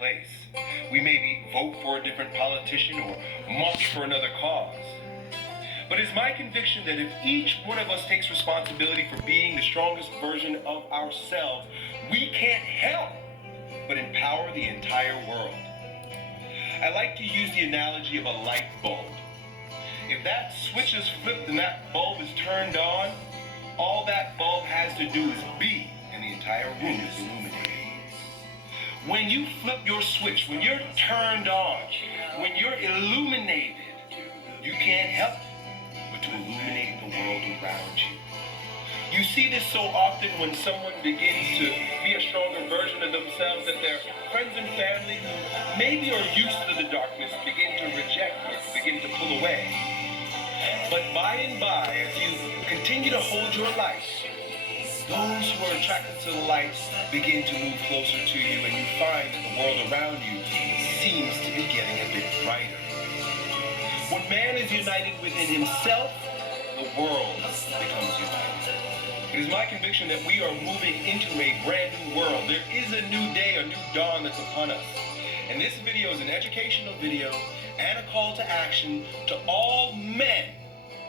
place. We maybe vote for a different politician or march for another cause. But it's my conviction that if each one of us takes responsibility for being the strongest version of ourselves, we can't help but empower the entire world. I like to use the analogy of a light bulb. If that switch is flipped and that bulb is turned on, all that bulb has to do is be, and the entire room is illuminated. When you flip your switch, when you're turned on, when you're illuminated, you can't help but to illuminate the world around you. You see this so often when someone begins to be a stronger version of themselves, that their friends and family who maybe are used to the darkness begin to reject or begin to pull away. But by and by, as you continue to hold your light, those who are attracted to the light begin to move closer to you, and you find that the world around you seems to be getting a bit brighter. When man is united within himself, the world becomes united. It is my conviction that we are moving into a brand new world. There is a new day, a new dawn that's upon us. And this video is an educational video and a call to action to all men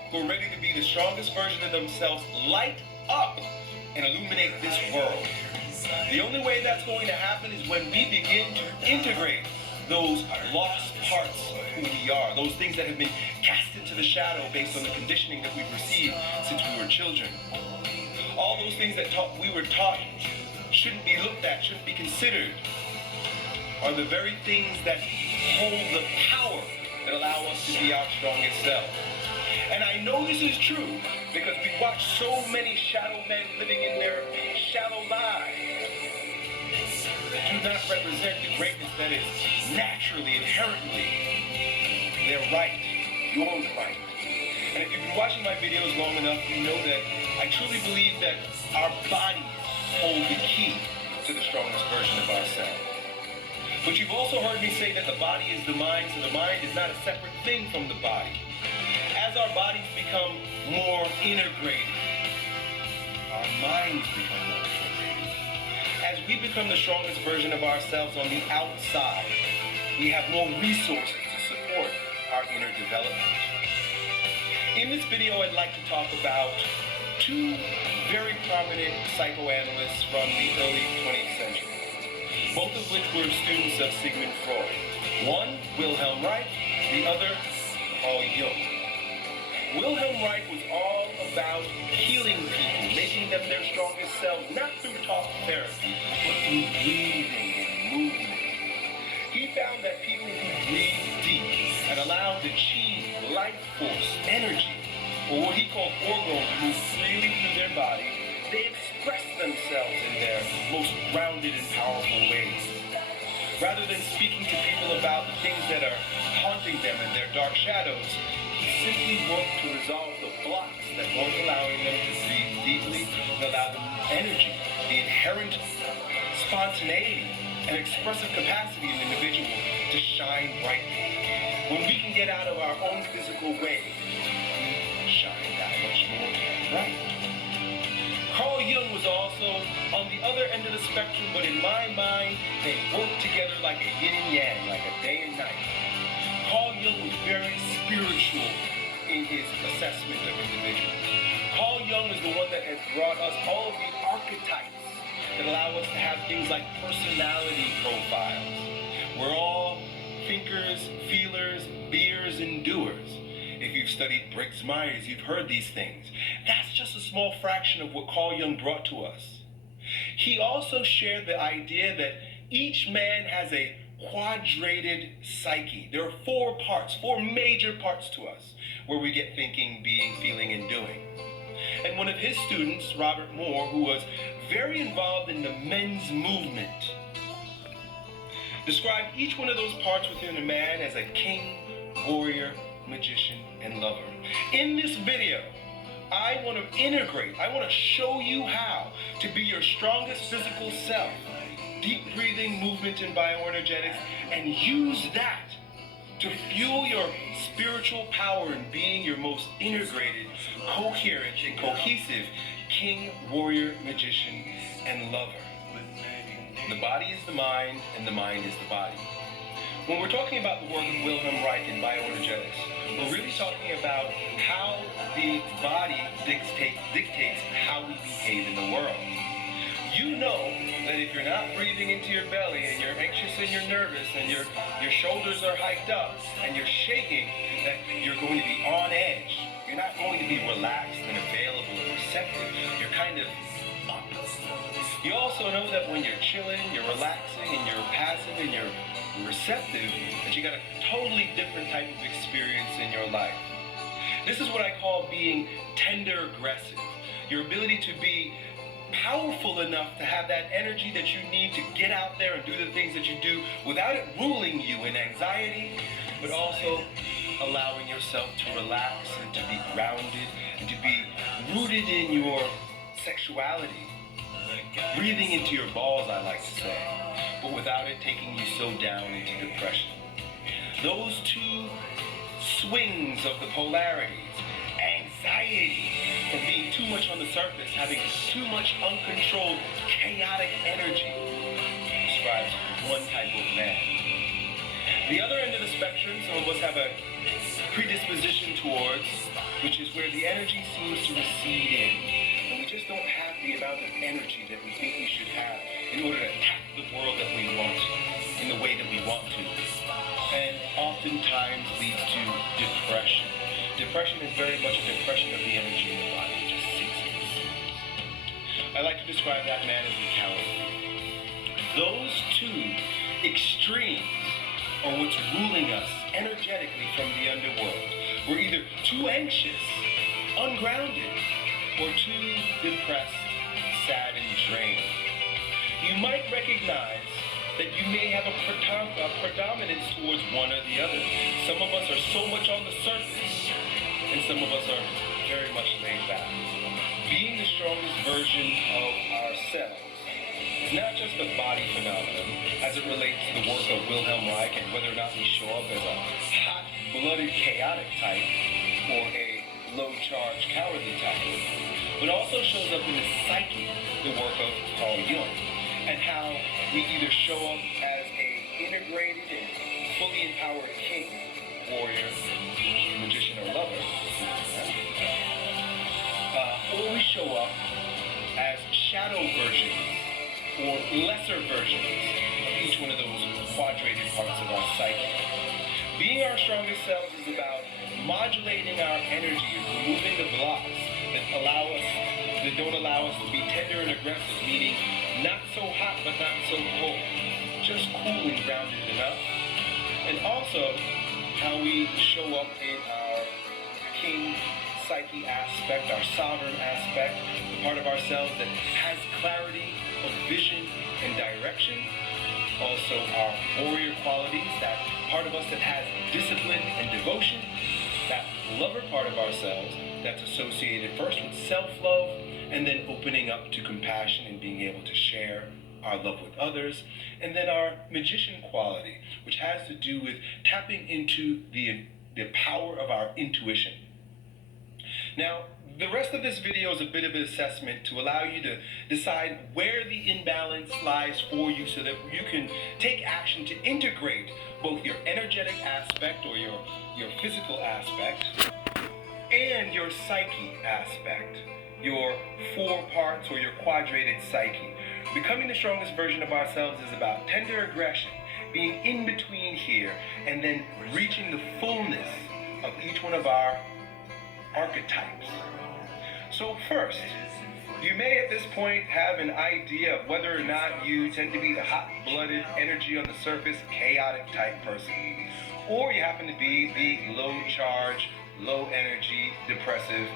who are ready to be the strongest version of themselves. Light up and illuminate this world. The only way that's going to happen is when we begin to integrate those lost parts of who we are, those things that have been cast into the shadow based on the conditioning that we've received since we were children. All those things that we were taught shouldn't be looked at, shouldn't be considered, are the very things that hold the power that allow us to be our strongest self. And I know this is true because we watch so many shadow men living in their shallow lives that do not represent the greatness that is naturally, inherently their right, your right. And if you've been watching my videos long enough, you know that I truly believe that our bodies hold the key to the strongest version of ourselves. But you've also heard me say that the body is the mind, so the mind is not a separate thing from the body. As our bodies become more integrated, our minds become more integrated. As we become the strongest version of ourselves on the outside, we have more resources to support our inner development. In this video, I'd like to talk about two very prominent psychoanalysts from the early 20th century, both of which were students of Sigmund Freud. One, Wilhelm Reich, the other, Carl Jung. Wilhelm Reich was all about healing people, making them their strongest selves, not through talk therapy, but through breathing and movement. He found that people who breathed deep and allowed the chi, life force, energy, or what he called orgone, to move freely through their body, they expressed themselves in their most grounded and powerful ways. Rather than speaking to people about the things that are haunting them and their dark shadows, he simply worked to resolve the blocks that weren't allowing them to breathe deeply and allow the energy, the inherent spontaneity and expressive capacity in the individual to shine brightly. When we can get out of our own physical way, we shine that much more bright. Carl Jung was also on the other end of the spectrum, but in my mind, they worked together like a yin and yang, like a day and night. Carl Jung was very spiritual in his assessment of individuals. Carl Jung is the one that has brought us all of the archetypes that allow us to have things like personality profiles. We're all thinkers, feelers, beers, and doers. If you've studied Briggs-Myers, you've heard these things. That's just a small fraction of what Carl Jung brought to us. He also shared the idea that each man has a quadrated psyche. There are four parts, four major parts to us, where we get thinking, being, feeling, and doing. And one of his students, Robert Moore, who was very involved in the men's movement, described each one of those parts within a man as a king, warrior, magician, and lover. In this video, I want to integrate, I want to show you how to be your strongest physical self, deep breathing, movement, and bioenergetics, and use that to fuel your spiritual power in being your most integrated, coherent, and cohesive king, warrior, magician, and lover. The body is the mind, and the mind is the body. When we're talking about the work of Wilhelm Reich in bioenergetics, we're really talking about how the body dictates how we behave in the world. You know that if you're not breathing into your belly and you're anxious and you're nervous and your shoulders are hiked up and you're shaking, that you're going to be on edge. You're not going to be relaxed and available and receptive. You're kind of up. You also know that when you're chilling, you're relaxing, and you're passive and you're receptive, that you got a totally different type of experience in your life. This is what I call being tender aggressive. Your ability to be powerful enough to have that energy that you need to get out there and do the things that you do without it ruling you in anxiety, but also allowing yourself to relax and to be grounded and to be rooted in your sexuality. Breathing into your balls, I like to say, but without it taking you so down into depression. Those two swings of the polarities, anxiety from being too much on the surface, having too much uncontrolled, chaotic energy, describes one type of man. The other end of the spectrum, some of us have a predisposition towards, which is where the energy seems to recede in, and we just don't have the amount of energy that we think we should have in order to attack the world that we want in the way that we want to, and oftentimes leads to depression. Depression is very much a depression of the energy in the body. It just sits in the seat. I like to describe that man as a coward. Those two extremes are what's ruling us energetically from the underworld. We're either too anxious, ungrounded, or too depressed, sad, and drained. You might recognize that you may have a predominance towards one or the other. Some of us are so much on the surface, and some of us are very much laid back. Being the strongest version of ourselves is not just a body phenomenon as it relates to the work of Wilhelm Reich and whether or not we show up as a hot-blooded, chaotic type or a low-charge, cowardly type, but also shows up in the psyche, the work of Carl Jung, and how we either show up as a integrated and fully empowered king, warrior, magician, or lover, or we show up as shadow versions or lesser versions of each one of those quadrated parts of our psyche. Being our strongest selves is about modulating our energy and removing the blocks that don't allow us to be tender and aggressive, meaning not so hot but not so cold, just cool and grounded enough. And also how we show up in our king psyche aspect, our sovereign aspect, the part of ourselves that has clarity of vision and direction. Also our warrior qualities, that part of us that has discipline and devotion, that lover part of ourselves that's associated first with self-love and then opening up to compassion and being able to share our love with others, and then our magician quality, which has to do with tapping into the power of our intuition. Now, the rest of this video is a bit of an assessment to allow you to decide where the imbalance lies for you so that you can take action to integrate both your energetic aspect or your physical aspect and your psyche aspect, your four parts or your quadrated psyche. Becoming the strongest version of ourselves is about tender aggression, being in between here, and then reaching the fullness of each one of our archetypes. So first, you may at this point have an idea of whether or not you tend to be the hot-blooded, energy on the surface, chaotic type person, or you happen to be the low-charge, low-energy, depressive,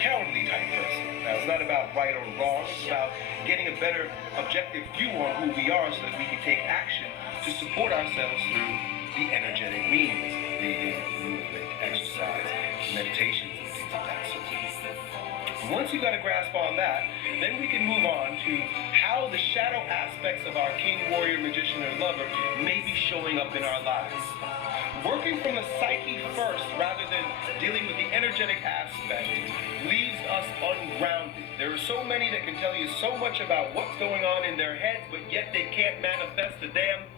cowardly type person. Now, it's not about right or wrong. It's about getting a better objective view on who we are so that we can take action to support ourselves through the energetic means, breathing, movement, exercise, meditations, and things of that sort. Once you've got a grasp on that, then we can move on to how the shadow aspects of our king, warrior, magician, or lover may be showing up in our lives. Working from the psyche first rather than dealing with the energetic aspect leaves us ungrounded. There are so many that can tell you so much about what's going on in their heads, but yet they can't manifest a damn